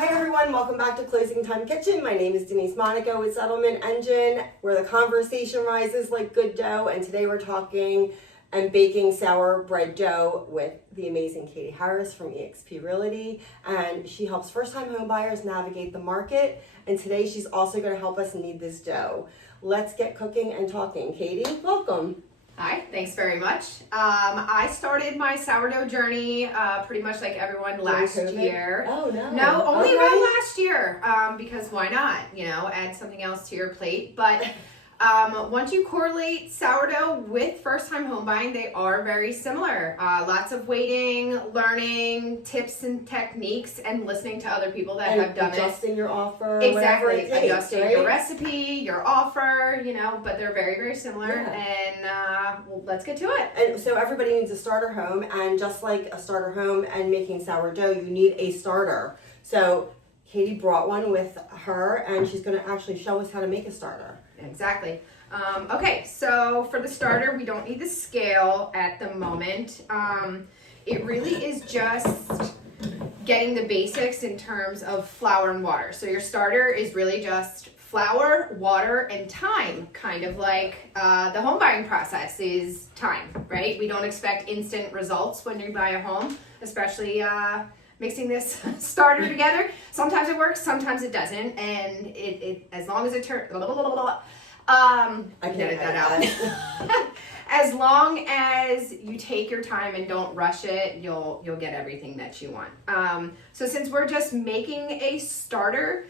Hi everyone, welcome back to Closing Time Kitchen. My name is Denise Monaco with Settlement Engine, where the conversation rises like good dough. And today we're talking and baking sour bread dough with the amazing Katie Harris from eXp Realty. And she helps first-time home buyers navigate the market. And today she's also going to help us knead this dough. Let's get cooking and talking. Katie, welcome. Hi, thanks very much. I started my sourdough journey pretty much like everyone last year. Oh, no. No, only around last year, because why not, add something else to your plate. But once you correlate sourdough with first-time home buying, they are very similar. Lots of waiting, learning, tips and techniques, and listening to other people that have done adjusting your offer. Exactly, Takes, adjusting right? your recipe, your offer, but they're very, very similar. And well, let's get to it. And so everybody needs a starter home, and just like a starter home and making sourdough, you need a starter. So Katie brought one with her, and she's going to actually show us how to make a starter. Exactly. Okay, so for the starter, we don't need the scale at the moment. It really is just getting the basics in terms of flour and water. So your starter is really just flour, water, and time, kind of like the home buying process is time, right? We don't expect instant results when you buy a home, especially mixing this starter together. Sometimes it works, sometimes it doesn't, and it as long as it turns, I can edit that out. As long as you take your time and don't rush it, you'll get everything that you want. So since we're just making a starter,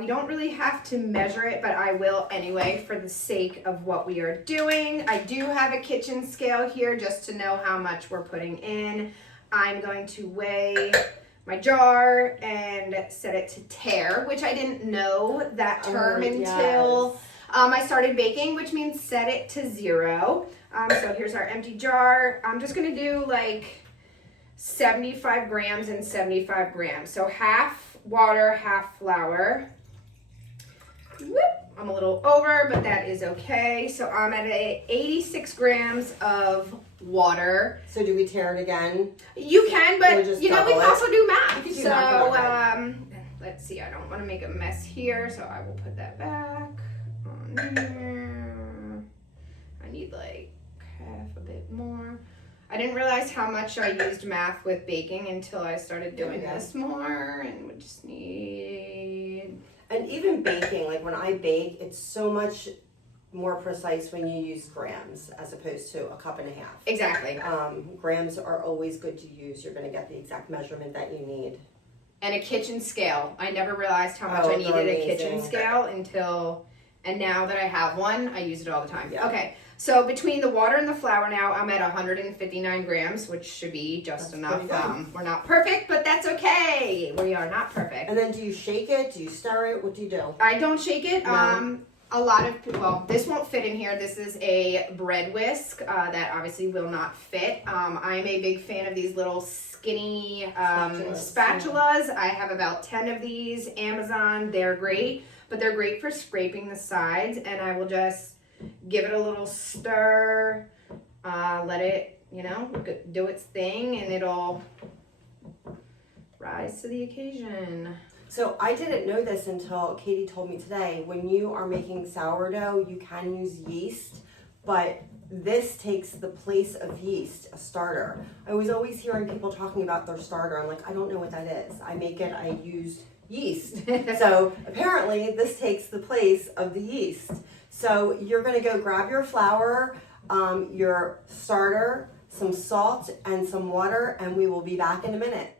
we don't really have to measure it, but I will anyway for the sake of what we are doing. I do have a kitchen scale here just to know how much we're putting in. I'm going to weigh my jar and set it to tare, which I didn't know that term until I started baking, which means set it to 0. So here's our empty jar. I'm just gonna do like 75 grams and 75 grams. So half water, half flour. Whoop. I'm a little over, but that is okay. So I'm at 86 grams of water. So do we tare it again? You can, but we can also do math. You can do math. Let's see, I don't want to make a mess here, so I will put that back on there. I need like half a bit more. I didn't realize how much I used math with baking until I started doing this more, and we just need... And even baking, like when I bake, it's so much more precise when you use grams as opposed to a cup and a half. Exactly. Grams are always good to use. You're going to get the exact measurement that you need. And a kitchen scale. I never realized how much I needed a kitchen scale until, and now that I have one, I use it all the time. Yeah. Okay, so between the water and the flour now, I'm at 159 grams, which should be just enough. We're not perfect, but that's okay. We are not perfect. And then do you shake it? Do you stir it? What do you do? I don't shake it. No. A lot of people, well, this won't fit in here. This is a bread whisk that obviously will not fit. I'm a big fan of these little skinny spatulas. I have about 10 of these. Amazon, they're great, but they're great for scraping the sides. And I will just give it a little stir, let it, do its thing, and it'll rise to the occasion. So I didn't know this until Katie told me today. When you are making sourdough, you can use yeast, but this takes the place of yeast, a starter. I was always hearing people talking about their starter. I'm like, I don't know what that is. I make it, I use yeast. So apparently this takes the place of the yeast. So you're gonna go grab your flour, your starter, some salt, and some water, and we will be back in a minute.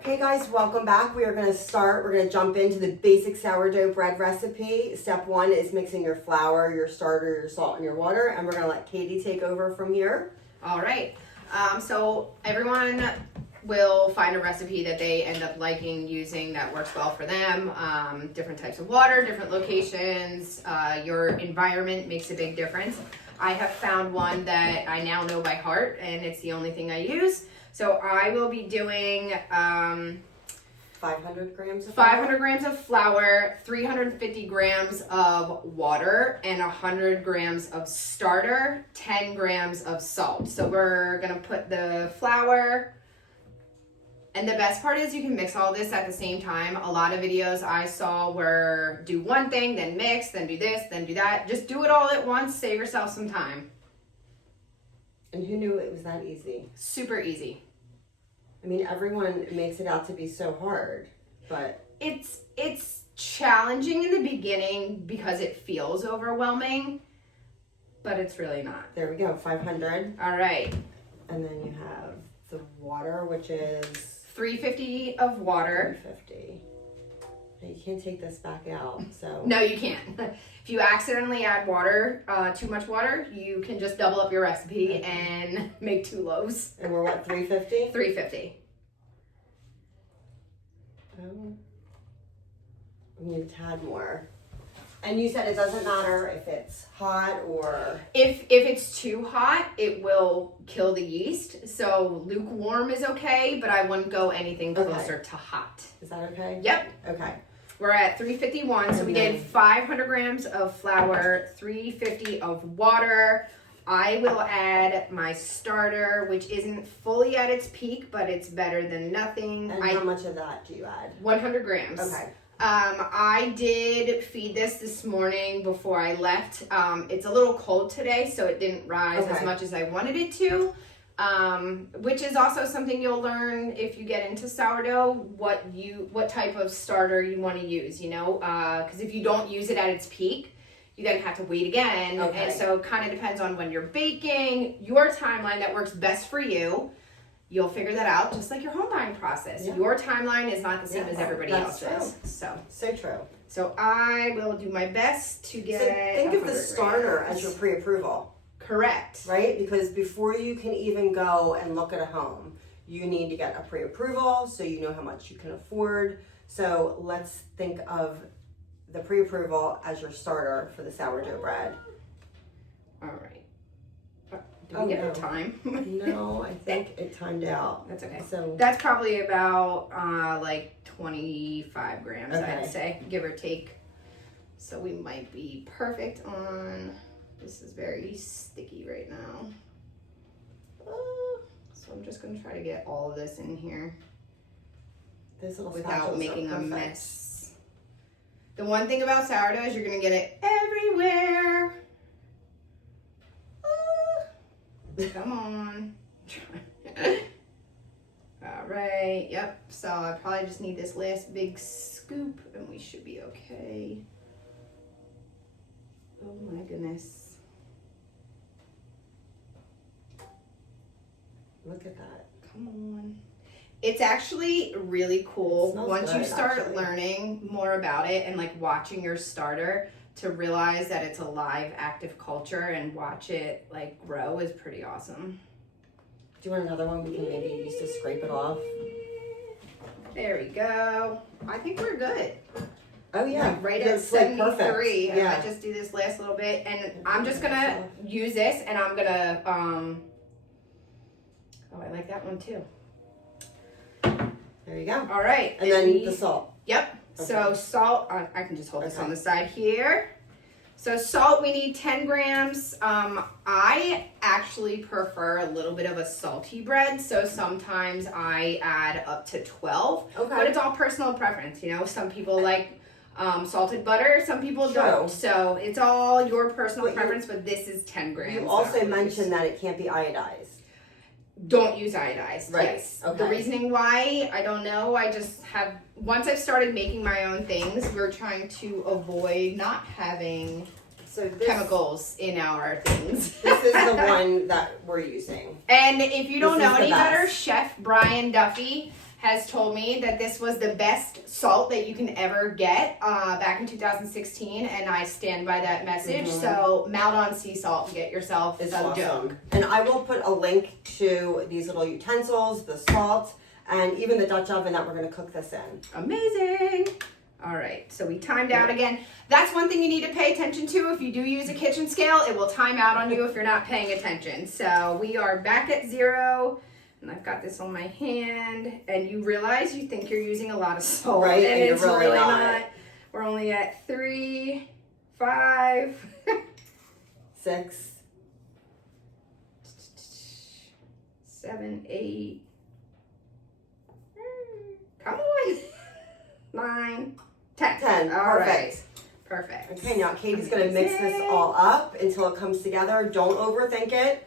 Okay guys, welcome back. We're going to jump into the basic sourdough bread recipe. Step 1 is mixing your flour, your starter, your salt, and your water, and we're going to let Katie take over from here. All right. So everyone will find a recipe that they end up liking, using, that works well for them. Different types of water, different locations, your environment makes a big difference. I have found one that I now know by heart, and it's the only thing I use. So I will be doing 5 500 grams of 500 grams of flour, 350 grams of water, and 100 grams of starter, 10 grams of salt. So we're gonna put the flour, and the best part is you can mix all this at the same time. A lot of videos I saw were do one thing, then mix, then do this, then do that. Just do it all at once, save yourself some time. And who knew it was that easy? Super easy. I mean, everyone makes it out to be so hard, but it's challenging in the beginning because it feels overwhelming, but it's really not. there we go, 500. All right, And then you have the water, which is 350 of water. 350. Now you can't take this back out, so. No, you can't. If you accidentally add water, too much water, you can just double up your recipe and make 2 loaves. And we're what, 350? 350. Oh. We need a tad more. And you said it doesn't matter if it's hot or... If it's too hot, it will kill the yeast. So lukewarm is okay, but I wouldn't go anything closer to hot. Is that okay? Yep. Okay. We're at 351, so we did 500 grams of flour, 350 of water. I will add my starter, which isn't fully at its peak, but it's better than nothing. And how much of that do you add? 100 grams. Okay. I did feed this morning before I left. It's a little cold today, so it didn't rise as much as I wanted it to. Which is also something you'll learn if you get into sourdough, what type of starter you want to use, you know, because if you don't use it at its peak, you then have to wait again. Okay. And so it kind of depends on when you're baking, your timeline that works best for you. You'll figure that out, just like your home buying process. Yeah. Your timeline is not the same as everybody that's else's. true. So true. So I will do my best to get. So think of the 100 starter grams. as your pre-approval, Correct. right? Because before you can even go and look at a home, you need to get a pre-approval so you know how much you can afford. So let's think of the pre-approval as your starter for the sourdough bread. All right. Do we get a time? No, I think it timed out. That's okay. So That's probably about like 25 grams, Okay. I'd say, give or take. So we might be perfect on. This is very sticky right now. So I'm just gonna try to get all of this in here these little without spatulas making are a perfect. mess. The one thing about sourdough is you're gonna get it everywhere. Come on. All right, yep. So I probably just need this last big scoop and we should be okay. Oh my goodness. Look at that. Come on. It's actually really cool Smells once you good, start actually. learning more about it and like watching your starter to realize that it's a live active culture and watch it like grow is pretty awesome. Do you want another one we can maybe use to scrape it off? There we go. I think we're good. Oh yeah, Like right at That's, like, 73. perfect. I might just do this last little bit and I'm just gonna use this and I'm gonna oh, I like that one too. There you go. All right. And then the salt. Yep. Okay. So salt, I can just hold this Okay. on the side here. So salt, we need 10 grams. I actually prefer a little bit of a salty bread. So sometimes I add up to 12. Okay. But it's all personal preference, you know. Some people like salted butter, some people True. don't. So it's all your personal But preference, but this is 10 grams. You also that we mentioned use. that it can't be iodized. Don't use iodized. Right. Yes. Okay. The reasoning why, I don't know. I just have, once I've started making my own things, we're trying to avoid not having So this, chemicals in our things. this is the one that we're using. And if you don't This is know the any better, best. Chef Brian Duffy has told me that this was the best salt that you can ever get back in 2016, and I stand by that message. Mhm. So Maldon sea salt, get yourself It's a awesome. jug. And I will put a link to these little utensils, the salt, and even the Dutch oven that we're going to cook this in. Amazing. All right, so we timed out again. That's one thing you need to pay attention to. If you do use a kitchen scale, it will time out on you if you're not paying attention. So we are back at 0. And I've got this on my hand, and you realize you think you're using a lot of salt, Right, and and it's you're really not. not. We're only at 3, 5, 6, 7, 8. Come on. 9, 10. 10. All Perfect. right. Perfect. Okay, now Katie's gonna mix this all up until it comes together. Don't overthink it,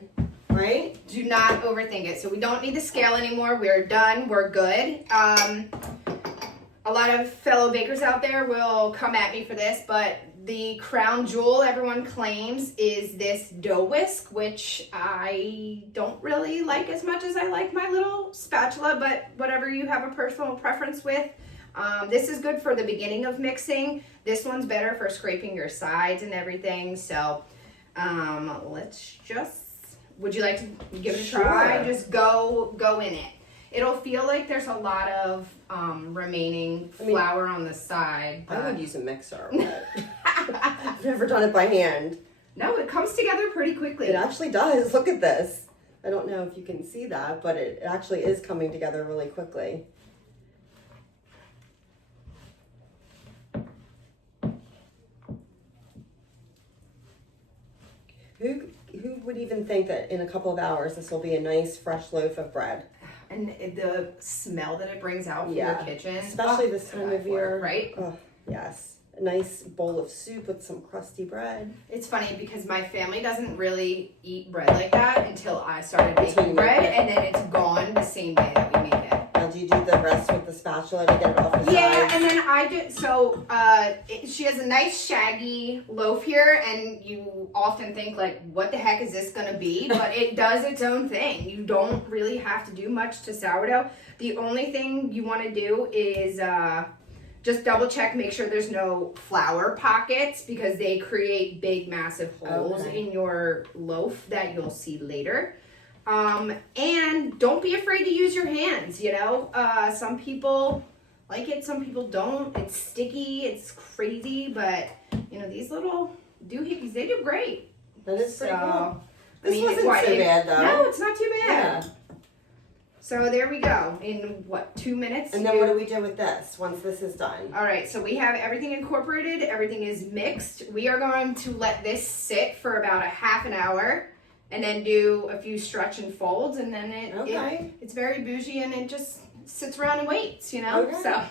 right? Do not overthink it. So we don't need the scale anymore. We're done. We're good. A lot of fellow bakers out there will come at me for this, but the crown jewel everyone claims is this dough whisk, which I don't really like as much as I like my little spatula, but whatever you have a personal preference with. This is good for the beginning of mixing. This one's better for scraping your sides and everything. So let's just, would you like to give it a try? Sure. Just go in it. It'll feel like there's a lot of remaining flour on the side. I would use a mixer, but I've never done it by hand. No, it comes together pretty quickly. It actually does. Look at this. I don't know if you can see that, but it actually is coming together really quickly. Who would even think that in a couple of hours this will be a nice fresh loaf of bread? And the smell that it brings out from Yeah. your kitchen. Especially this time of year. Right? Oh, yes. A nice bowl of soup with some crusty bread. It's funny because my family doesn't really eat bread like that until I started Until making you bread, make it. and then it's gone the same day that we make it. Now, do you do the rest with the spatula to get it off the Yeah, sides? and then I do. So she has a nice shaggy loaf here, and you often think like, "What the heck is this gonna be?" But it does its own thing. You don't really have to do much to sourdough. The only thing you want to do is just double check, make sure there's no flour pockets because they create big, massive holes in your loaf that you'll see later. And don't be afraid to use your hands, you know. Some people like it, some people don't. It's sticky, it's crazy, but you know, these little doohickeys, they do great. That is pretty cool. I mean, This wasn't too bad though. No, it's not too bad. Yeah. So there we go. In what, 2 minutes? And then what do we do with this once this is done? All right, so we have everything incorporated. Everything is mixed. We are going to let this sit for about a half an hour and then do a few stretch and folds. And then it's very bougie and it just sits around and waits, you know? Okay. So.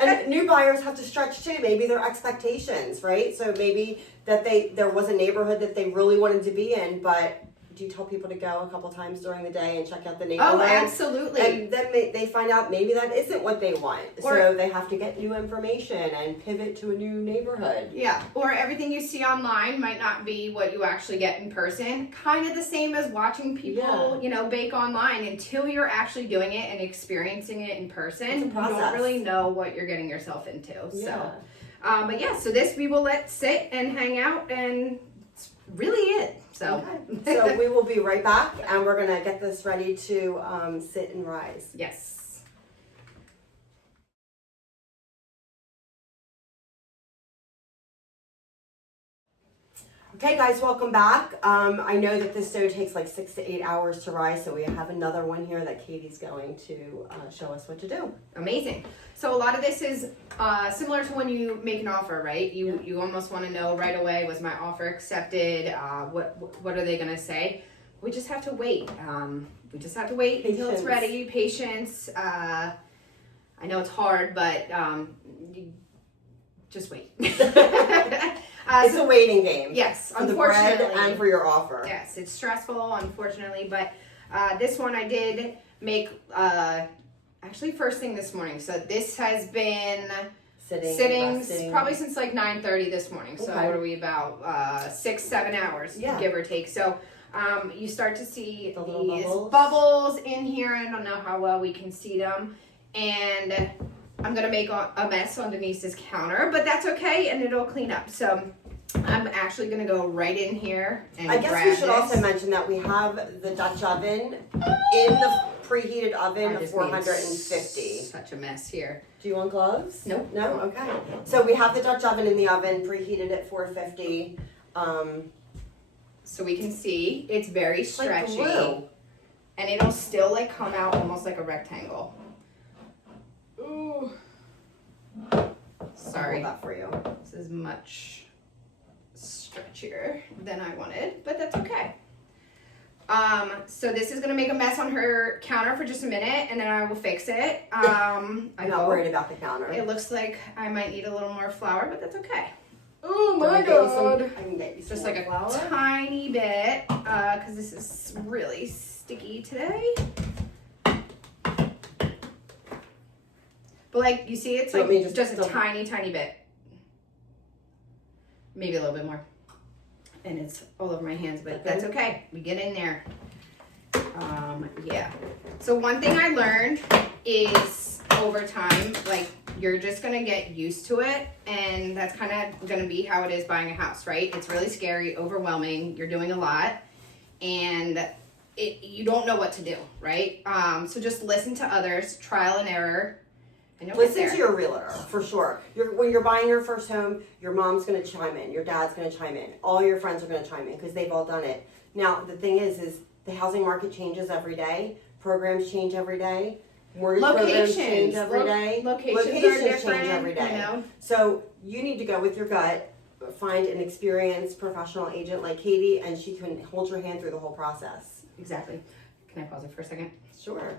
And new buyers have to stretch too. Maybe their expectations, right? So maybe that there was a neighborhood that they really wanted to be in, but do you tell people to go a couple times during the day and check out the neighborhood? Oh, absolutely. And then they find out maybe that isn't what they want. So they have to get new information and pivot to a new neighborhood. Yeah, or everything you see online might not be what you actually get in person. Kind of the same as watching people, you know, bake online. Until you're actually doing it and experiencing it in person, you don't really know what you're getting yourself into. Yeah. So, but yeah, so this we will let sit and hang out, and it's really it. So, So we will be right back, and we're gonna get this ready to sit and rise. Yes. Okay guys, welcome back. I know that this dough takes like 6 to 8 hours to rise, so we have another one here that Katie's going to show us what to do. Amazing. So a lot of this is similar to when you make an offer, right? You almost want to know right away, was my offer accepted? What are they going to say? We just have to wait. We just have to wait until it's ready. Patience. I know it's hard, but you just wait. It's a waiting game. Yes, for the bread unfortunately. and for your offer. Yes, it's stressful, unfortunately, but this one I did make actually first thing this morning. So this has been sitting probably since like 9:30 this morning. So what are we about 6-7 hours, give or take. So you start to see these bubbles in here. I don't know how well we can see them, and I'm gonna make a mess on Denise's counter, but that's okay, and it'll clean up. So I'm actually gonna go right in here and I guess we should also mention that we have the Dutch oven in the preheated oven of 450. Such a mess here. Do you want gloves? Nope. No? Okay. So we have the Dutch oven in the oven, preheated at 450. So we can see it's very stretchy. Like glue. and it'll still like come out almost like a rectangle. Ooh. Sorry. Hold that for you. This is much stretchier than I wanted, but that's okay. So this is gonna make a mess on her counter for just a minute, and then I will fix it. I'm not worried about the counter. It looks like I might need a little more flour, but that's okay. Oh my my God. god! I can get you some Just more like a flour. tiny bit, because this is really sticky today. But like, you see, it's So like let me just a tiny, tiny bit. Maybe a little bit more. And it's all over my hands, but that's okay. We get in there. Yeah. So one thing I learned is over time, like, you're just gonna get used to it, and that's kind of gonna be how it is buying a house, right? It's really scary, overwhelming. You're doing a lot, and you don't know what to do, right? So just listen to others, trial and error. Listen to your realtor, for sure. When you're buying your first home, your mom's going to chime in, your dad's going to chime in, all your friends are going to chime in because they've all done it. Now, the thing is the housing market changes every day, programs change every day, mortgage programs change every day, locations are different, change every day. You know? So you need to go with your gut, find an experienced professional agent like Katie, and she can hold your hand through the whole process. Exactly. Can I pause it for a second? Sure.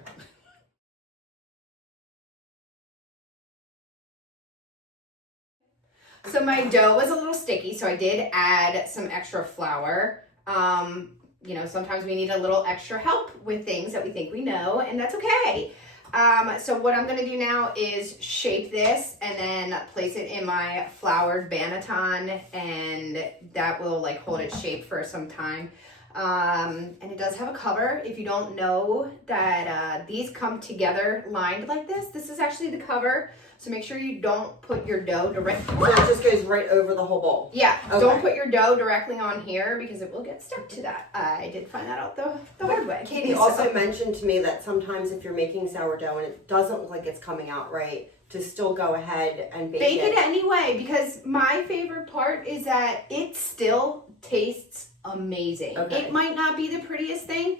So my dough was a little sticky, so I did add some extra flour. You know, sometimes we need a little extra help with things that we think we know, and that's okay. So what I'm gonna do now is shape this and then place it in my floured banneton, and that will like hold its shape for some time. And it does have a cover. If you don't know that these come together lined like this is actually the cover. So make sure you don't put your dough directly. So it just goes right over the whole bowl. Yeah, okay. Don't put your dough directly on here because it will get stuck to that. I did find that out the hard way. Katie also mentioned to me that sometimes if you're making sourdough and it doesn't look like it's coming out right, to still go ahead and bake it. Bake it anyway, because my favorite part is that it still tastes amazing. Okay. It might not be the prettiest thing,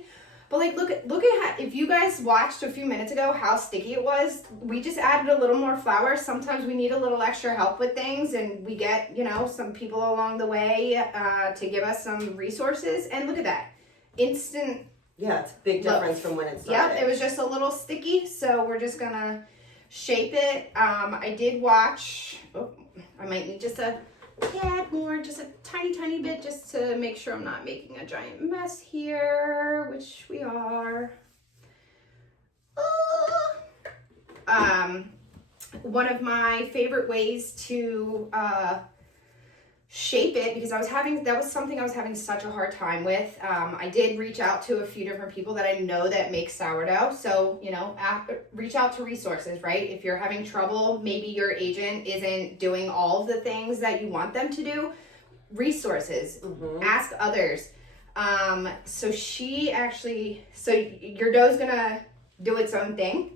but like look at how, if you guys watched a few minutes ago how sticky it was, we just added a little more flour. Sometimes we need a little extra help with things, and we get, you know, some people along the way to give us some resources, and look at that. Instant. Yeah, it's a big difference from when it started. Yep, it was just a little sticky, so we're just gonna shape it. I did watch, I might need just a tad more, just a tiny bit, just to make sure I'm not making a giant mess here, which we are. One of my favorite ways to shape it, because that was something I was having such a hard time with. I did reach out to a few different people that I know that make sourdough. So, you know, reach out to resources, right? If you're having trouble, maybe your agent isn't doing all of the things that you want them to do, resources, ask others. So your dough's gonna do its own thing.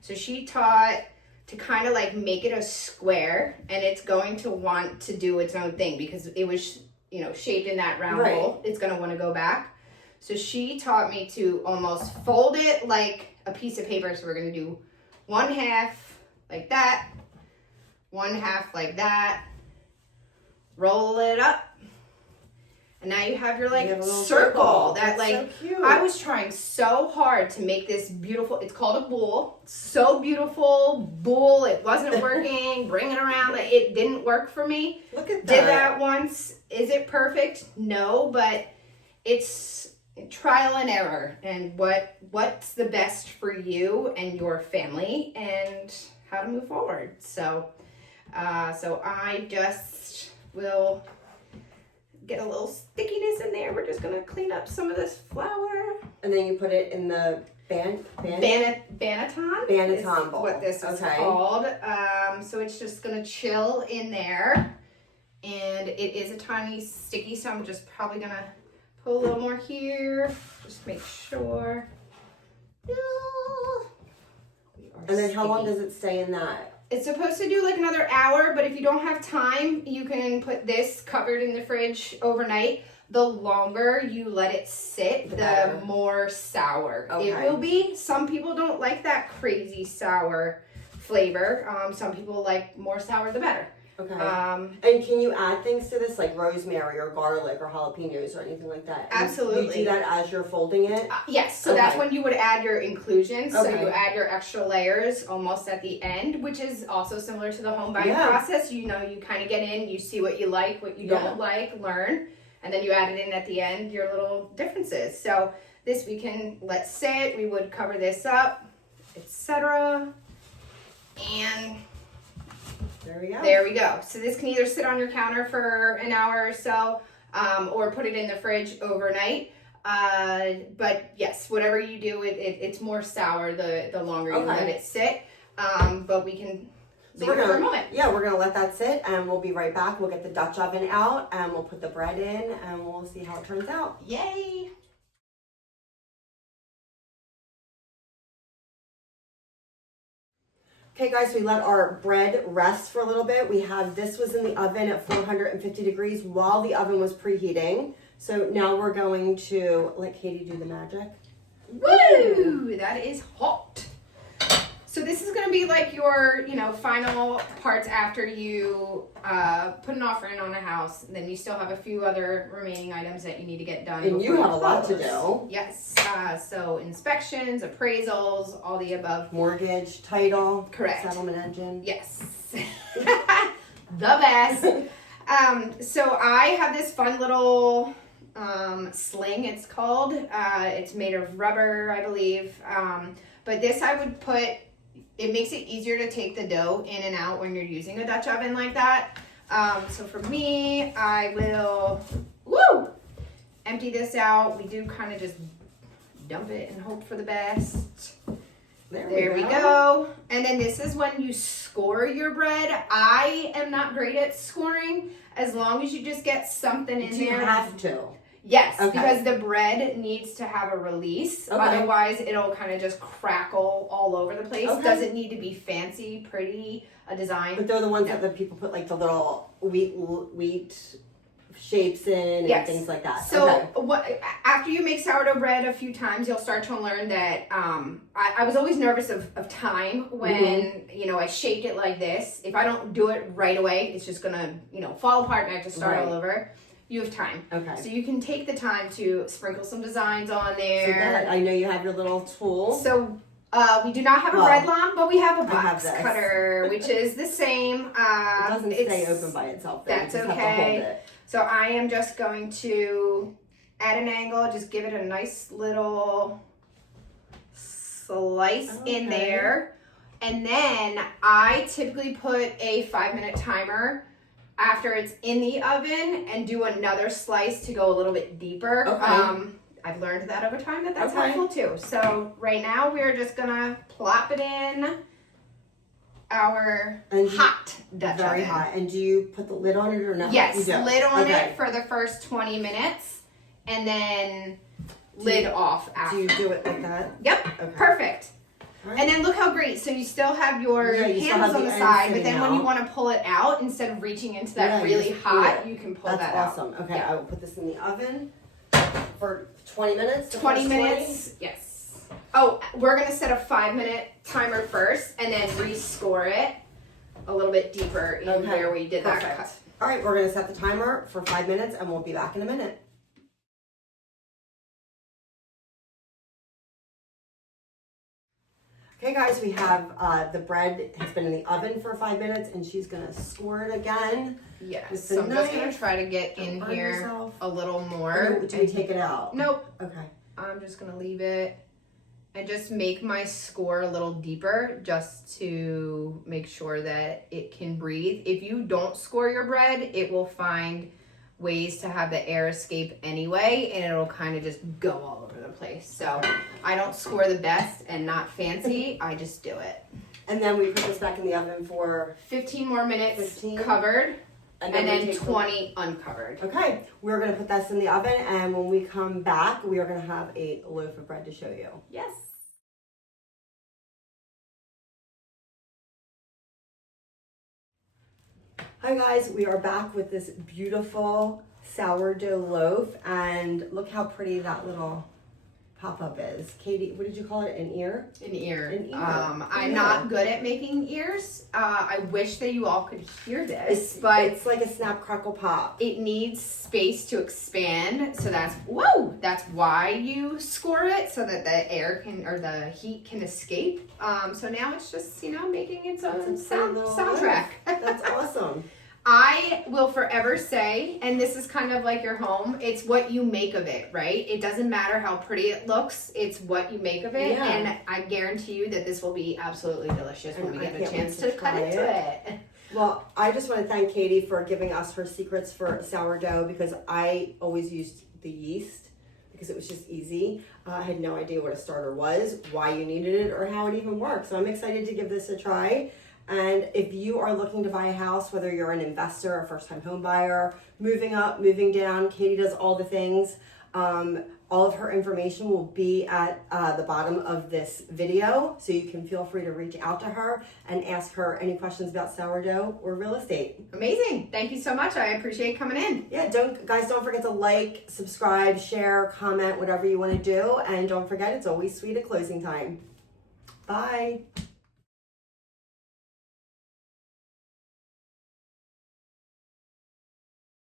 So she taught to kind of like make it a square, and it's going to want to do its own thing because it was, you know, shaped in that round hole. It's going to want to go back. So she taught me to almost fold it like a piece of paper. So we're going to do one half like that, one half like that, roll it up. And now you have your like circle that like, so cute. I was trying so hard to make this beautiful, it's called a bowl. So beautiful, bowl. It wasn't working, bring it around. It didn't work for me. Look at that. Did that once. Is it perfect? No, but it's trial and error, and what's the best for you and your family and how to move forward. So I just will get a little stickiness in there. We're just gonna clean up some of this flour. And then you put it in the banneton? Banneton bowl. What this is called. So it's just gonna chill in there. And it is a tiny sticky, so I'm just probably gonna put a little more here. Just make sure. And then how long does it stay in that? It's supposed to do like another hour, but if you don't have time, you can put this covered in the fridge overnight. the longer you let it sit, the more sour it will be. Some people don't like that crazy sour flavor. Some people like more sour the better. Okay. And can you add things to this, like rosemary or garlic or jalapenos or anything like that? And absolutely. you do that as you're folding it? Yes. So that's when you would add your inclusions. Okay. So you add your extra layers almost at the end, which is also similar to the home buying process. You know, you kind of get in, you see what you like, what you don't like, learn, and then you add it in at the end, your little differences. So this we can let sit. We would cover this up, etc. And there we go. There we go. So this can either sit on your counter for an hour or so, or put it in the fridge overnight. But yes, whatever you do, it's more sour the longer you let it sit. But we can leave it for a moment. Yeah, we're gonna let that sit, and we'll be right back. We'll get the Dutch oven out, and we'll put the bread in, and we'll see how it turns out. Yay! Okay guys, we let our bread rest for a little bit. This was in the oven at 450 degrees while the oven was preheating. So now we're going to let Katie do the magic. Woo! That is hot. So this is going to be like your, final parts after you put an offer in on a house. And then you still have a few other remaining items that you need to get done. And you have a lot to do. Yes. So inspections, appraisals, all the above. Mortgage, title. Correct. Settlement engine. Yes. The best. So I have this fun little sling, it's called. It's made of rubber, I believe. But this I would put... It makes it easier to take the dough in and out when you're using a Dutch oven like that. So for me, I will empty this out. We do kind of just dump it and hope for the best. There we go. And then this is when you score your bread. I am not great at scoring. As long as you just get something in there. You have to. Yes, because the bread needs to have a release. Otherwise, it'll kind of just crackle all over the place. Doesn't need to be fancy, pretty, a design. But they're the ones that the people put like the little wheat shapes in and things like that. So after you make sourdough bread a few times, you'll start to learn that I was always nervous of time when, I shaped it like this. If I don't do it right away, it's just going to, fall apart and I have to start all over. You have time. Okay. So you can take the time to sprinkle some designs on there. I know you have your little tool. So we do not have a bread lawn, but we have a box cutter, which is the same. It doesn't stay open by itself. Though. That's you just okay. Have to hold it. So I am just going to, at an angle, just give it a nice little slice in there. And then I typically put a 5-minute timer after it's in the oven and do another slice to go a little bit deeper. I've learned that over time that's helpful too. So right now we're just gonna plop it in our hot Dutch oven. Very hot. And do you put the lid on it or not? Yes, lid on it for the first 20 minutes and then lid off after. Do you do it like that? Yep, perfect. Right. And then look how great. So you still have your handles on the side, but then when you want to pull it out, instead of reaching into that really hot, you can pull that out. That's awesome. Okay, I will put this in the oven for 20 minutes. 20 minutes, yes. Oh, we're going to set a 5-minute timer first and then rescore it a little bit deeper in where we did that cut. All right, we're going to set the timer for 5 minutes and we'll be back in a minute. Okay guys, we have the bread has been in the oven for 5 minutes and she's gonna score it again. Yes, so I'm just gonna try to get in here a little more. Do we take it out? Nope. Okay. I'm just gonna leave it and just make my score a little deeper just to make sure that it can breathe. If you don't score your bread, it will find ways to have the air escape anyway and it'll kind of just go all over the place. So I don't score the best and not fancy, I just do it. And then we put this back in the oven for 15 more minutes covered and then 20 uncovered. Okay, we're gonna put this in the oven and when we come back, we are gonna have a loaf of bread to show you. Yes. Hi guys, we are back with this beautiful sourdough loaf, and look how pretty that little pop-up is. Katie, what did you call it? An ear? An ear. An ear. I'm not good at making ears. I wish that you all could hear this, but it's like a snap, crackle, pop. it needs space to expand. So that's why you score it, so that the air can, or the heat can escape. So now it's just, making its own soundtrack. That's awesome. I will forever say, and this is kind of like your home, it's what you make of it, right? It doesn't matter how pretty it looks, it's what you make of it. Yeah. And I guarantee you that this will be absolutely delicious when And we I get a can't chance wait to cut into it. Well, I just want to thank Katie for giving us her secrets for sourdough, because I always used the yeast because it was just easy. I had no idea what a starter was, why you needed it, or how it even works. So I'm excited to give this a try. And if you are looking to buy a house, whether you're an investor, a first-time home buyer, moving up, moving down, Katie does all the things. All of her information will be at the bottom of this video, so you can feel free to reach out to her and ask her any questions about sourdough or real estate. Amazing. Thank you so much. I appreciate coming in. Yeah, don't forget to like, subscribe, share, comment, whatever you want to do. And don't forget, it's always sweet at closing time. Bye.